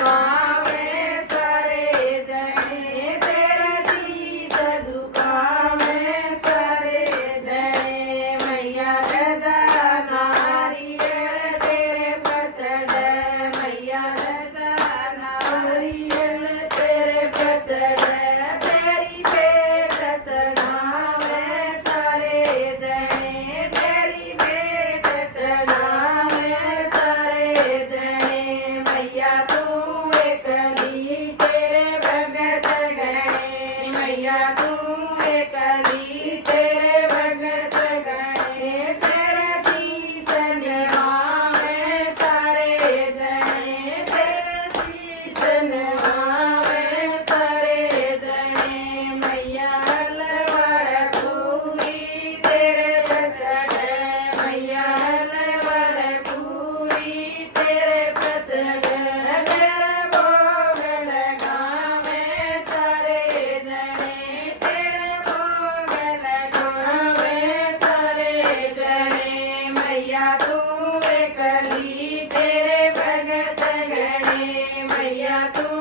झुकावे सारे जने, तेरा शीस झुकावे सारे जने। मैया गजा नारियल तेरे पचड़, मैया गजा नारियल तेरे पचड़, तेरी भेंट चढ़ावे सारे जने, तेरी भेंट चढ़ावे सारे जने। मैया तू एकली तेरे भगत गणे, मैया तू एकली तेरे भगत गणे, तेरा शीस नवावे सारे जने, तेरा शीस नवावे सारे जने। मैया हलवर पूरी तेरे पचड़, मैया हलवर पूरी तेरे पचड़, तेरा भोग लगावे सारे जने, तेरा भोग लगावे सारे जने। मैया तू एकली तेरे भगत गणे, मैया तू